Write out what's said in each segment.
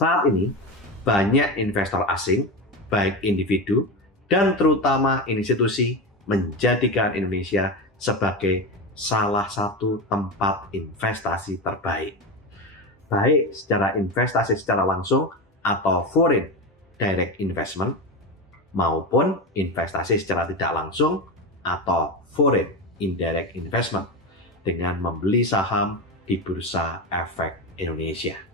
Saat ini, banyak investor asing, baik individu dan terutama institusi, menjadikan Indonesia sebagai salah satu tempat investasi terbaik. Baik secara investasi secara langsung atau foreign direct investment, maupun investasi secara tidak langsung atau foreign indirect investment dengan membeli saham di Bursa Efek Indonesia.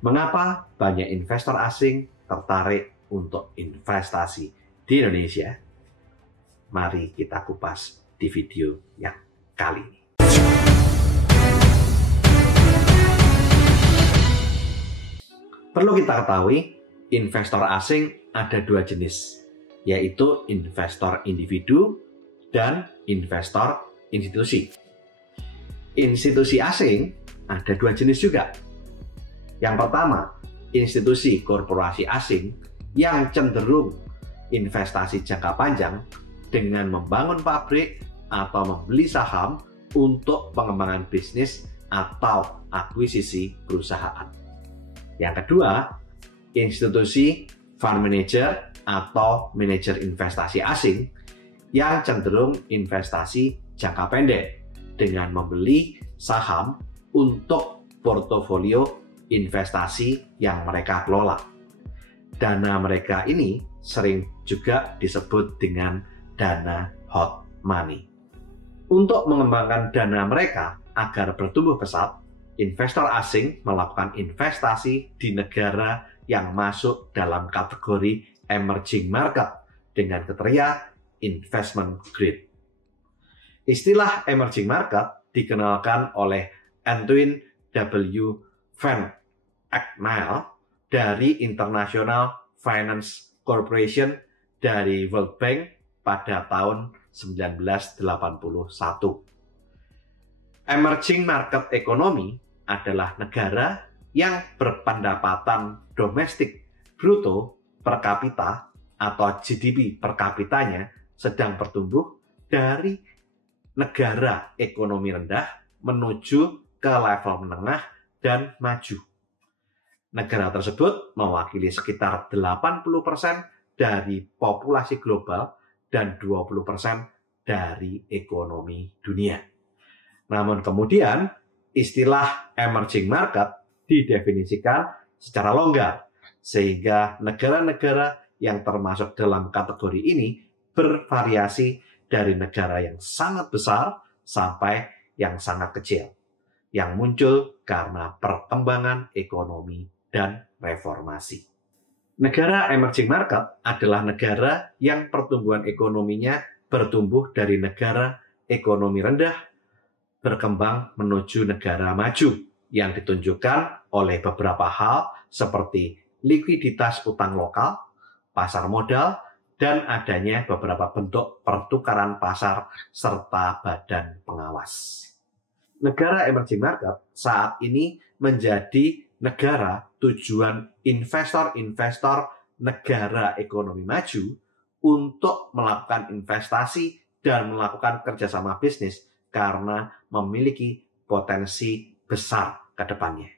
Mengapa banyak investor asing tertarik untuk investasi di Indonesia? Mari kita kupas di video yang kali ini. Perlu kita ketahui, investor asing ada dua jenis, yaitu investor individu dan investor institusi. Institusi asing ada dua jenis juga. Yang pertama, institusi korporasi asing yang cenderung investasi jangka panjang dengan membangun pabrik atau membeli saham untuk pengembangan bisnis atau akuisisi perusahaan. Yang kedua, institusi fund manager atau manajer investasi asing yang cenderung investasi jangka pendek dengan membeli saham untuk portofolio investasi yang mereka kelola. Dana mereka ini sering juga disebut dengan dana hot money. Untuk mengembangkan dana mereka agar bertumbuh pesat, investor asing melakukan investasi di negara yang masuk dalam kategori emerging market dengan kriteria investment grade. Istilah emerging market dikenalkan oleh Antoine W. Van Eckmyle dari International Finance Corporation dari World Bank pada tahun 1981. Emerging market economy adalah negara yang berpendapatan domestik bruto per kapita atau GDP per kapitanya sedang bertumbuh dari negara ekonomi rendah menuju ke level menengah dan maju. Negara tersebut mewakili sekitar 80% dari populasi global dan 20% dari ekonomi dunia. Namun kemudian, istilah emerging market didefinisikan secara longgar, sehingga negara-negara yang termasuk dalam kategori ini bervariasi dari negara yang sangat besar sampai yang sangat kecil, yang muncul karena perkembangan ekonomi dan reformasi. Negara emerging market adalah negara yang pertumbuhan ekonominya bertumbuh dari negara ekonomi rendah berkembang menuju negara maju yang ditunjukkan oleh beberapa hal seperti likuiditas utang lokal, pasar modal, dan adanya beberapa bentuk pertukaran pasar serta badan pengawas. Negara emerging market saat ini menjadi negara tujuan investor-investor negara ekonomi maju untuk melakukan investasi dan melakukan kerjasama bisnis karena memiliki potensi besar ke depannya.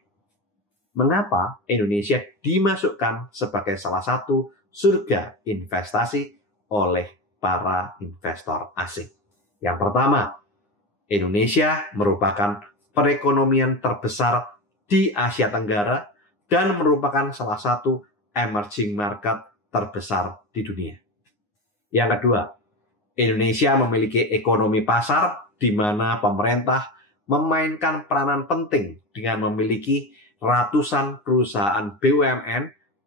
Mengapa Indonesia dimasukkan sebagai salah satu surga investasi oleh para investor asing? Yang pertama, Indonesia merupakan perekonomian terbesar di Asia Tenggara dan merupakan salah satu emerging market terbesar di dunia. Yang kedua, Indonesia memiliki ekonomi pasar di mana pemerintah memainkan peranan penting dengan memiliki ratusan perusahaan BUMN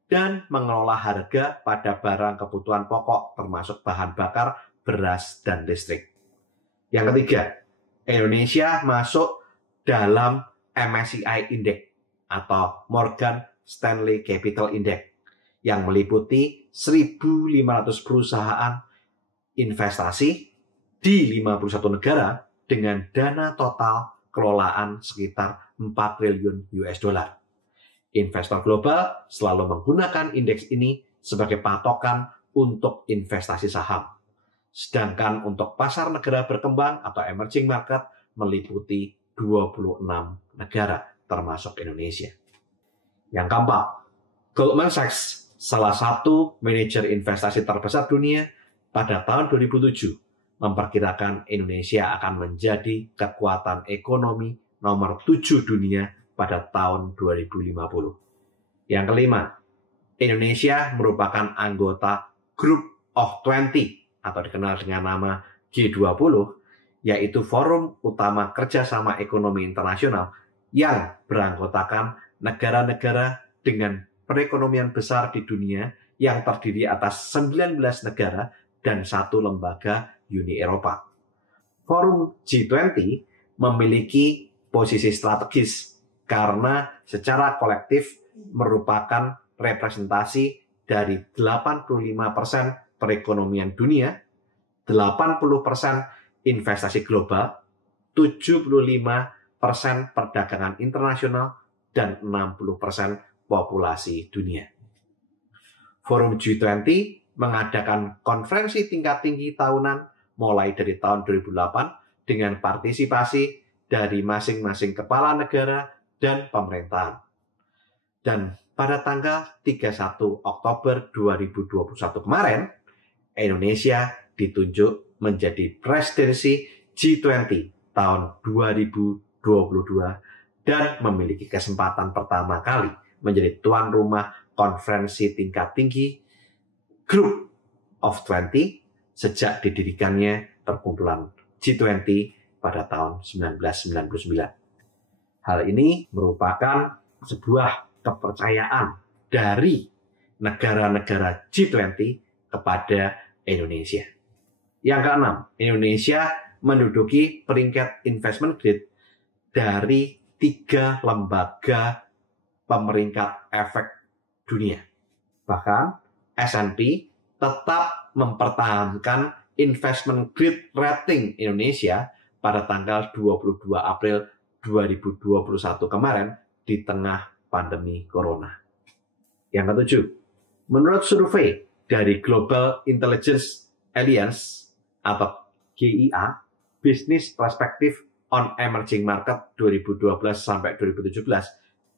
dan mengelola harga pada barang kebutuhan pokok termasuk bahan bakar, beras, dan listrik. Yang ketiga, Indonesia masuk dalam MSCI Index atau Morgan Stanley Capital Index yang meliputi 1.500 perusahaan investasi di 51 negara dengan dana total kelolaan sekitar 4 triliun US dollar. Investor global selalu menggunakan indeks ini sebagai patokan untuk investasi saham. Sedangkan untuk pasar negara berkembang atau emerging market meliputi 26 negara termasuk Indonesia. Yang keempat, Goldman Sachs, salah satu manajer investasi terbesar dunia, pada tahun 2007 memperkirakan Indonesia akan menjadi kekuatan ekonomi nomor 7 dunia pada tahun 2050. Yang kelima, Indonesia merupakan anggota Group of 20 atau dikenal dengan nama G20, yaitu forum utama kerjasama ekonomi internasional yang beranggotakan negara-negara dengan perekonomian besar di dunia yang terdiri atas 19 negara dan satu lembaga Uni Eropa. Forum G20 memiliki posisi strategis karena secara kolektif merupakan representasi dari 85% perekonomian dunia, 80% investasi global, 75% perdagangan internasional, dan 60% populasi dunia. Forum G20 mengadakan konferensi tingkat tinggi tahunan mulai dari tahun 2008 dengan partisipasi dari masing-masing kepala negara dan pemerintahan. Dan pada tanggal 31 Oktober 2021 kemarin, Indonesia ditunjuk menjadi presidensi G20 tahun 2022 dan memiliki kesempatan pertama kali menjadi tuan rumah konferensi tingkat tinggi Group of 20 sejak didirikannya perkumpulan G20 pada tahun 1999. Hal ini merupakan sebuah kepercayaan dari negara-negara G20 kepada Indonesia. Yang keenam, Indonesia menduduki peringkat investment grade dari 3 lembaga pemeringkat efek dunia. Bahkan S&P tetap mempertahankan investment grade rating Indonesia pada tanggal 22 April 2021 kemarin di tengah pandemi corona. Yang ketujuh, menurut survei dari Global Intelligence Alliance atau GIA, Business Perspective on Emerging Market 2012 sampai 2017,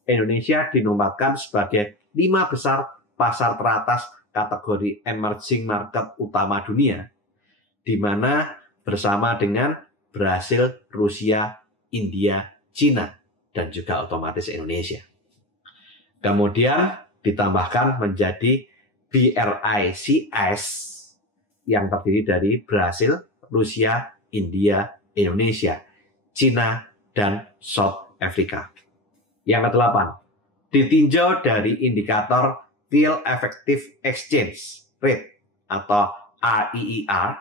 Indonesia dinobatkan sebagai 5 besar pasar teratas kategori emerging market utama dunia, di mana bersama dengan Brasil, Rusia, India, Cina, dan juga otomatis Indonesia. Kemudian ditambahkan menjadi BRICS yang terdiri dari Brasil, Rusia, India, Indonesia, Cina, dan South Africa. Yang kedelapan, ditinjau dari indikator Real Effective Exchange Rate atau REER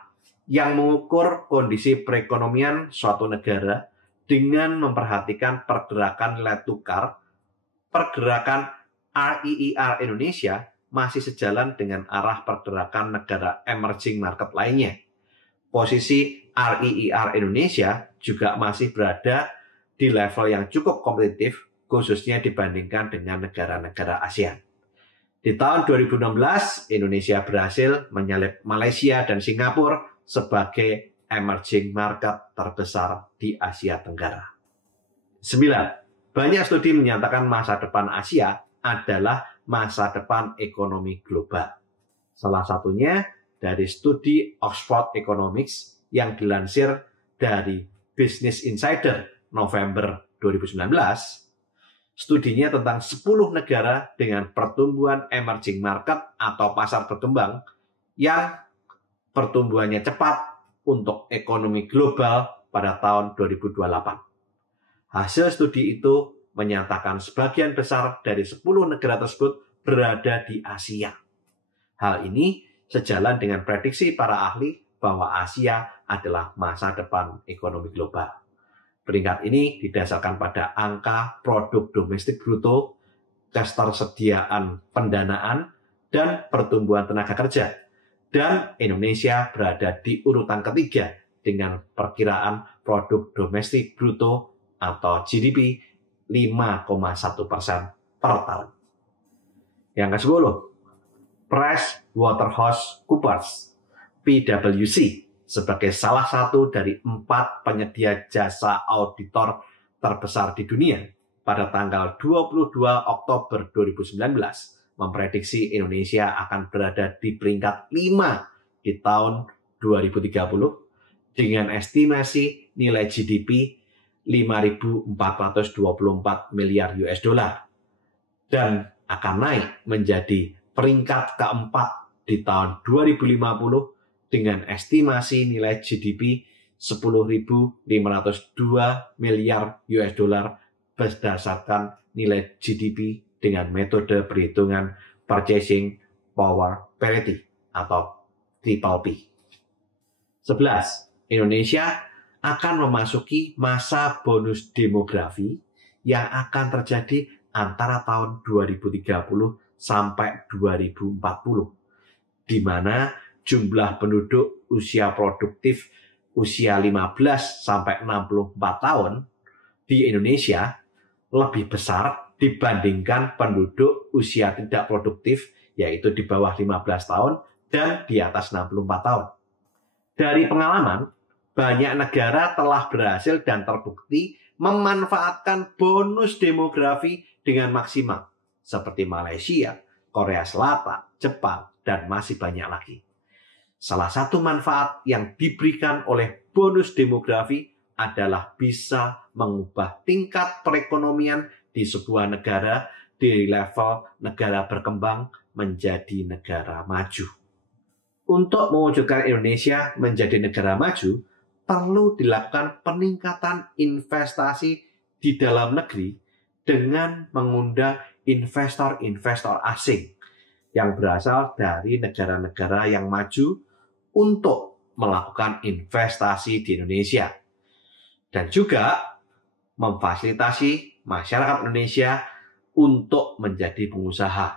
yang mengukur kondisi perekonomian suatu negara dengan memperhatikan pergerakan nilai tukar. Pergerakan REER Indonesia masih sejalan dengan arah pergerakan negara emerging market lainnya. Posisi REER Indonesia juga masih berada di level yang cukup kompetitif, khususnya dibandingkan dengan negara-negara ASEAN. Di tahun 2016, Indonesia berhasil menyalip Malaysia dan Singapura sebagai emerging market terbesar di Asia Tenggara. 9. Banyak studi menyatakan masa depan Asia adalah masa depan ekonomi global. Salah satunya dari studi Oxford Economics yang dilansir dari Business Insider November 2019. Studinya tentang 10 negara dengan pertumbuhan emerging market atau pasar berkembang yang pertumbuhannya cepat untuk ekonomi global pada tahun 2028. Hasil studi itu menyatakan sebagian besar dari 10 negara tersebut berada di Asia. Hal ini sejalan dengan prediksi para ahli bahwa Asia adalah masa depan ekonomi global. Peringkat ini didasarkan pada angka produk domestik bruto, ketersediaan pendanaan, dan pertumbuhan tenaga kerja. Dan Indonesia berada di urutan ketiga dengan perkiraan produk domestik bruto atau GDP 5,1% per tahun. Yang ke-10, PricewaterhouseCoopers, PwC, sebagai salah satu dari 4 penyedia jasa auditor terbesar di dunia, pada tanggal 22 Oktober 2019 memprediksi Indonesia akan berada di peringkat 5 di tahun 2030 dengan estimasi nilai GDP 5.424 miliar US dollar dan akan naik menjadi peringkat keempat di tahun 2050 dengan estimasi nilai GDP 10.502 miliar US dollar berdasarkan nilai GDP dengan metode perhitungan Purchasing Power Parity atau Triple P. 11. Indonesia akan memasuki masa bonus demografi yang akan terjadi antara tahun 2030 sampai 2040, di mana jumlah penduduk usia produktif usia 15 sampai 64 tahun di Indonesia lebih besar dibandingkan penduduk usia tidak produktif, yaitu di bawah 15 tahun dan di atas 64 tahun. Dari pengalaman, banyak negara telah berhasil dan terbukti memanfaatkan bonus demografi dengan maksimal, seperti Malaysia, Korea Selatan, Jepang, dan masih banyak lagi. Salah satu manfaat yang diberikan oleh bonus demografi adalah bisa mengubah tingkat perekonomian di sebuah negara dari level negara berkembang menjadi negara maju. Untuk mewujudkan Indonesia menjadi negara maju, perlu dilakukan peningkatan investasi di dalam negeri dengan mengundang investor-investor asing yang berasal dari negara-negara yang maju untuk melakukan investasi di Indonesia. Dan juga memfasilitasi masyarakat Indonesia untuk menjadi pengusaha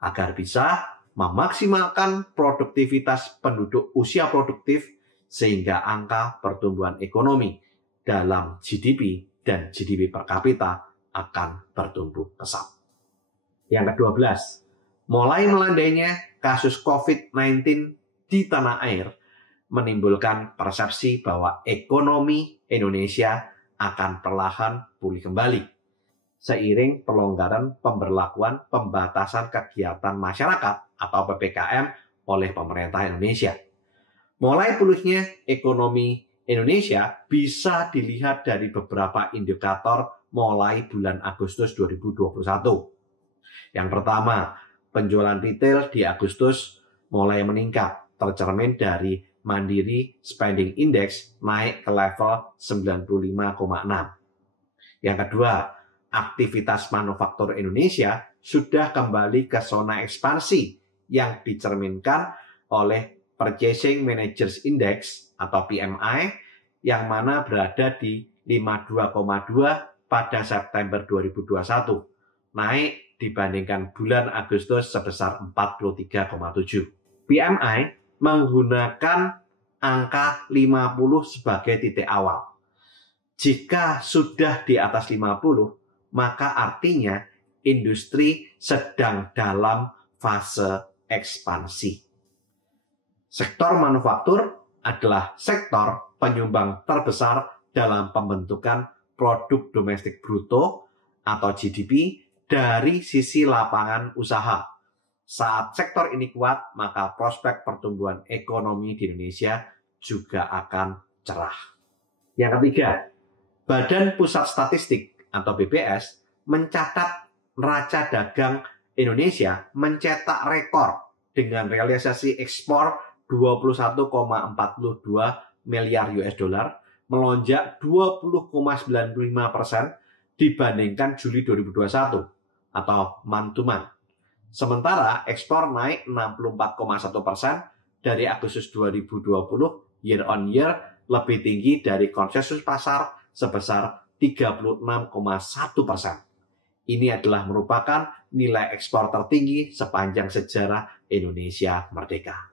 agar bisa memaksimalkan produktivitas penduduk usia produktif sehingga angka pertumbuhan ekonomi dalam GDP dan GDP per kapita akan bertumbuh pesat. Yang ke-12, mulai melandainya kasus COVID-19 di tanah air menimbulkan persepsi bahwa ekonomi Indonesia akan perlahan pulih kembali seiring pelonggaran pemberlakuan pembatasan kegiatan masyarakat atau PPKM oleh pemerintah Indonesia. Mulai pulihnya ekonomi Indonesia bisa dilihat dari beberapa indikator mulai bulan Agustus 2021. Yang pertama, penjualan retail di Agustus mulai meningkat, tercermin dari Mandiri Spending Index naik ke level 95,6. Yang kedua, aktivitas manufaktur Indonesia sudah kembali ke zona ekspansi yang dicerminkan oleh Purchasing Managers Index atau PMI yang mana berada di 52,2 pada September 2021, naik dibandingkan bulan Agustus sebesar 43,7. PMI menggunakan angka 50 sebagai titik awal. Jika sudah di atas 50, maka artinya industri sedang dalam fase ekspansi. Sektor manufaktur adalah sektor penyumbang terbesar dalam pembentukan produk domestik bruto atau GDP dari sisi lapangan usaha. Saat sektor ini kuat, maka prospek pertumbuhan ekonomi di Indonesia juga akan cerah. Yang ketiga, Badan Pusat Statistik atau BPS mencatat neraca dagang Indonesia mencetak rekor dengan realisasi ekspor 21,42 miliar US dollar, melonjak 20,95% dibandingkan Juli 2021 atau month to month. Sementara ekspor naik 64,1% dari Agustus 2020 year on year, lebih tinggi dari konsensus pasar sebesar 36,1%. Ini adalah merupakan nilai ekspor tertinggi sepanjang sejarah Indonesia merdeka.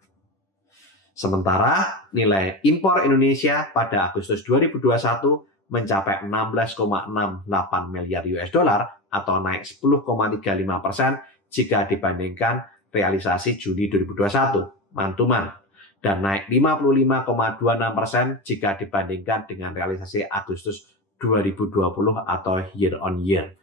Sementara nilai impor Indonesia pada Agustus 2021 mencapai 16,68 miliar US dollar atau naik 10,35% jika dibandingkan realisasi Juni 2021, month to month, dan naik 55,26% jika dibandingkan dengan realisasi Agustus 2020 atau year on year,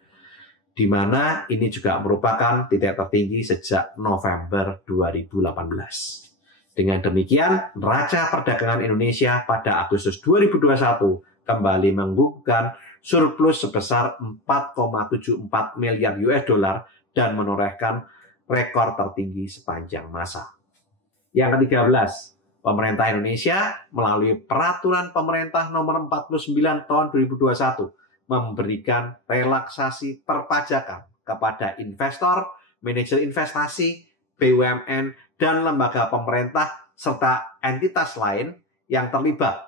di mana ini juga merupakan titik tertinggi sejak November 2018. Dengan demikian, neraca perdagangan Indonesia pada Agustus 2021 kembali membukukan surplus sebesar 4,74 miliar US dollar dan menorehkan rekor tertinggi sepanjang masa. Yang ke-13, pemerintah Indonesia melalui Peraturan Pemerintah Nomor 49 Tahun 2021 memberikan relaksasi perpajakan kepada investor, manajer investasi, BUMN, dan lembaga pemerintah serta entitas lain yang terlibat.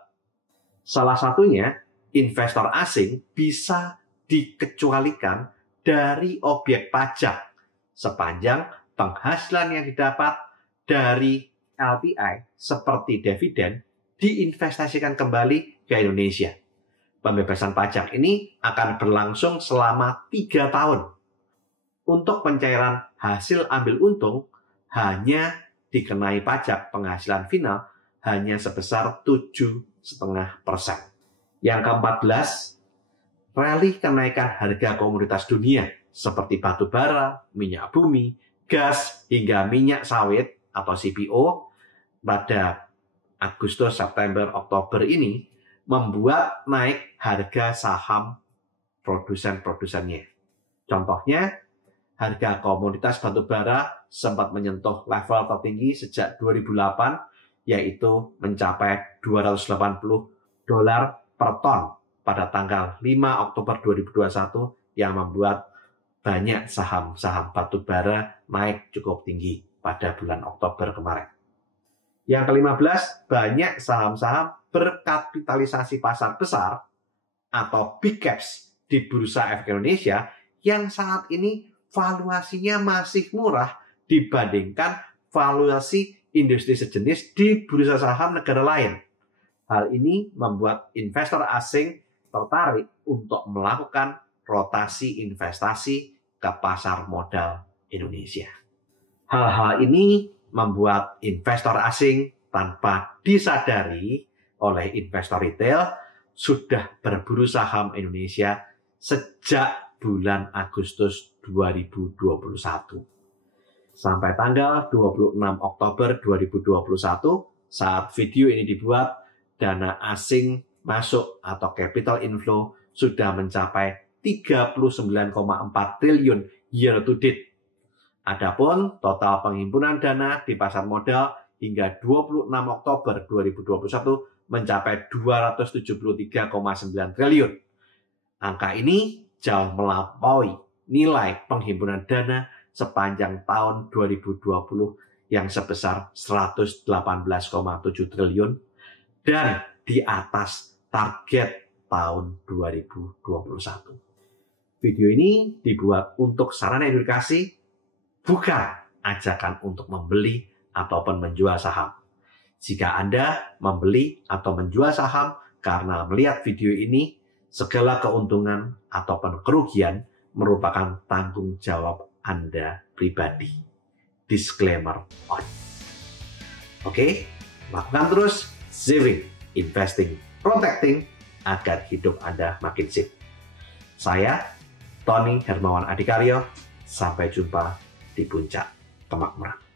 Salah satunya, investor asing bisa dikecualikan dari objek pajak sepanjang penghasilan yang didapat dari LPI seperti dividen diinvestasikan kembali ke Indonesia. Pembebasan pajak ini akan berlangsung selama 3 tahun. Untuk pencairan hasil ambil untung hanya dikenai pajak penghasilan final hanya sebesar 7,5%. Yang ke-14, rally kenaikan harga komoditas dunia seperti batu bara, minyak bumi, gas, hingga minyak sawit atau CPO pada Agustus, September, Oktober ini membuat naik harga saham produsen-produsennya. Contohnya, harga komoditas batu bara sempat menyentuh level tertinggi sejak 2008, yaitu mencapai $280 per ton pada tanggal 5 Oktober 2021 yang membuat banyak saham-saham batu bara naik cukup tinggi pada bulan Oktober kemarin. Yang ke-15, banyak saham-saham berkapitalisasi pasar besar atau big caps di Bursa Efek Indonesia yang saat ini valuasinya masih murah dibandingkan valuasi industri sejenis di bursa saham negara lain. Hal ini membuat investor asing tertarik untuk melakukan rotasi investasi ke pasar modal Indonesia. Hal-hal ini membuat investor asing tanpa disadari oleh investor retail sudah berburu saham Indonesia sejak bulan Agustus 2021. Sampai tanggal 26 Oktober 2021, saat video ini dibuat, dana asing masuk atau capital inflow sudah mencapai 39,4 triliun year to date. Adapun total penghimpunan dana di pasar modal hingga 26 Oktober 2021 mencapai 273,9 triliun. Angka ini jauh melampaui nilai penghimpunan dana sepanjang tahun 2020 yang sebesar 118,7 triliun dan di atas target tahun 2021. Video ini dibuat untuk sarana edukasi, bukan ajakan untuk membeli ataupun menjual saham. Jika Anda membeli atau menjual saham karena melihat video ini, segala keuntungan ataupun kerugian merupakan tanggung jawab Anda pribadi. Disclaimer on. Oke, lakukan terus saving, investing, protecting agar hidup Anda makin sip. Saya, Tony Hermawan Adikaryo, sampai jumpa di puncak kemakmuran.